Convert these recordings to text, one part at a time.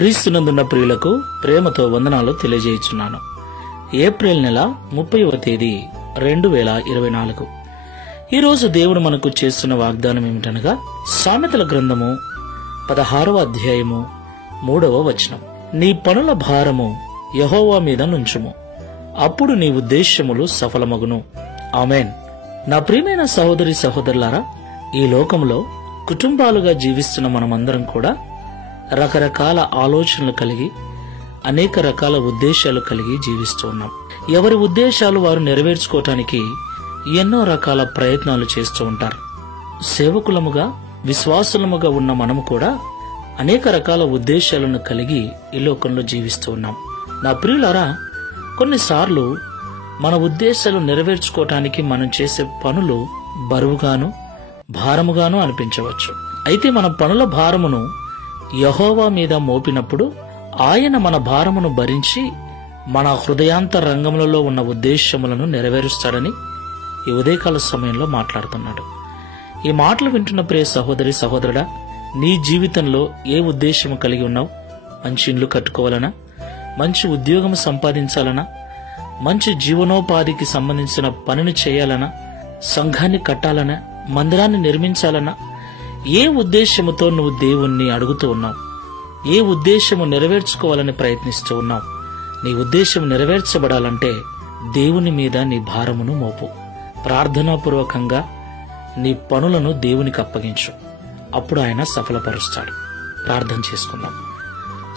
క్రీస్తునందున్న ప్రియులకు ప్రేమతో వందనాలు తెలియజేయుచున్నాను. ఏప్రిల్ నెల 30వ తేదీ 2024. ఈరోజు దేవుడు మనకు చేస్తున్న వాగ్దానం ఏమిటనగా సామెతల గ్రంథము 16వ అధ్యాయము 3వ వచనం. నీ పనుల భారము యెహోవా మీద నుంచుము, అప్పుడు నీ ఉద్దేశ్యములు సఫలమగును. ఆమేన్. నా ప్రియమైన సహోదరి సహోదరులారా, ఈ లోకంలో కుటుంబాలుగా జీవిస్తున్న మనమందరం కూడా రకరకాల ఆలోచనలు కలిగి అనేక రకాల ఉద్దేశాలు కలిగి జీవిస్తూ ఉన్నాం. ఎవరి ఉద్దేశాలు వారు నెరవేర్చుకోవటానికి ఎన్నో రకాల ప్రయత్నాలు చేస్తూ ఉంటారు. సేవకులముగా విశ్వాసులముగా ఉన్న మనము కూడా అనేక రకాల ఉద్దేశాలను కలిగి ఈ లోకంలో జీవిస్తూ ఉన్నాం. నా ప్రియులారా, కొన్నిసార్లు మన ఉద్దేశాలు నెరవేర్చుకోవటానికి మనం చేసే పనులు బరువుగాను భారముగాను అనిపించవచ్చు. అయితే మన పనుల భారమును యెహోవా మీద మోపినప్పుడు ఆయన మన భారమును భరించి మన హృదయాంతర రంగములలో ఉన్న ఉద్దేశములను నెరవేరుస్తాడని ఈ ఉదయకాల సమయంలో మాట్లాడుతున్నాడు. ఈ మాటలు వింటున్న ప్రియ సహోదరి సహోదరుడా, నీ జీవితంలో ఏ ఉద్దేశము కలిగి ఉన్నావు? మంచి ఇండ్లు కట్టుకోవాలనా? మంచి ఉద్యోగం సంపాదించాలనా? మంచి జీవనోపాధికి సంబంధించిన పనిని చేయాలనా? సంఘాన్ని కట్టాలనా? మందిరాన్ని నిర్మించాలనా? ఏ ఉద్దేశముతో నువ్వు దేవుణ్ణి అడుగుతూ ఉన్నావు? ఏ ఉద్దేశము నెరవేర్చుకోవాలని ప్రయత్నిస్తూ ఉన్నావు? నీ ఉద్దేశం నెరవేర్చబడాలంటే దేవుని మీద నీ భారమును మోపు. ప్రార్థనాపూర్వకంగా నీ పనులను దేవునికి అప్పగించు. అప్పుడు ఆయన సఫలపరుస్తాడు. ప్రార్థన చేసుకుందాం.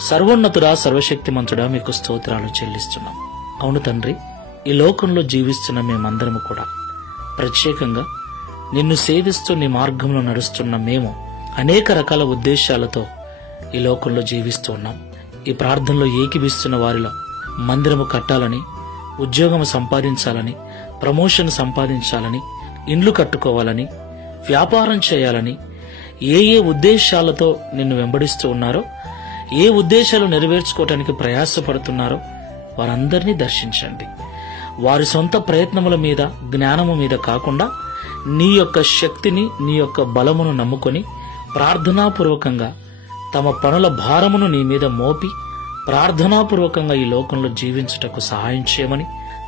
సర్వోన్నతుడా, సర్వశక్తిమంతుడా, మీకు స్తోత్రాలు చెల్లిస్తున్నాం. అవును తండ్రి, ఈ లోకంలో జీవిస్తున్న మేమందరము కూడా ప్రత్యేకంగా నిన్ను సేవిస్తూ నీ మార్గంలో నడుస్తున్న మేము అనేక రకాల ఉద్దేశాలతో ఈ లోకంలో జీవిస్తూ ఉన్నాం. ఈ ప్రార్థనలో ఏకీభిస్తున్న వారిలో మందిరము కట్టాలని, ఉద్యోగం సంపాదించాలని, ప్రమోషన్ సంపాదించాలని, ఇండ్లు కట్టుకోవాలని, వ్యాపారం చేయాలని ఏ ఏ ఉద్దేశాలతో నిన్ను వెంబడిస్తూ ఉన్నారో, ఏ ఉద్దేశాలు నెరవేర్చుకోవటానికి ప్రయాసపడుతున్నారో వారందరినీ దర్శించండి. వారి సొంత ప్రయత్నముల మీద, జ్ఞానము మీద కాకుండా నీ యొక్క శక్తిని, నీ యొక్క బలమును నమ్ముకొని ప్రార్థనాపూర్వకంగా తమ పనుల భారమును నీ మీద మోపి ప్రార్థనాపూర్వకంగా ఈ లోకంలో జీవించుటకు సహాయం చేయమని,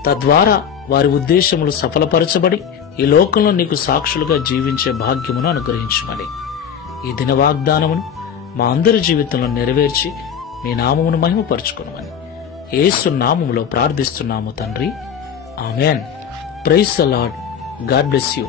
తద్వారా వారి ఉద్దేశములు సఫలపరచబడి ఈ లోకంలో నీకు సాక్షులుగా జీవించే భాగ్యమును అనుగ్రహించమని, ఈ దిన వాగ్దానమును మా అందరి జీవితంలో నెరవేర్చి మీ నామమును మహిమపరచుకునమని యేసు నామములో ప్రార్థిస్తున్నాము తండ్రి. ఆమేన్. Praise the Lord. God bless you.